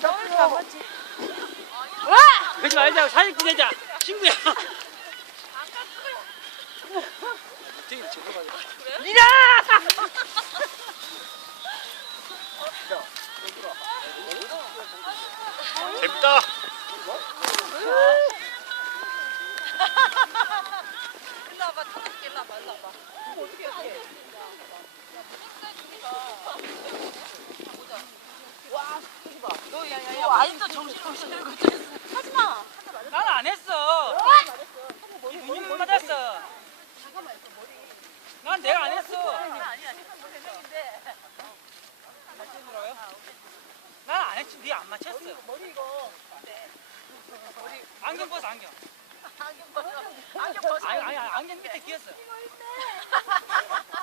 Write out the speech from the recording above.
너무 그러지 친구야. 아, 지금 저거 미라! 재밌다. 일로 와봐. 타볼게. 일로 와봐. 일로 와봐. 어떻게 어떻게? 너 야 야 야. 아직도 정신 못 차리고 있어. 하지 마. 난 안 했어. 윤님 맞았어. 난 내가 안 했어. 아니야. 생각인데. 난 안 했지. 네안 맞췄어. 머리 이거. 안경 벗어 안경. 안경 벗어. 안경 벗어. 아니 아니 아니, 안경 밑에 끼었어.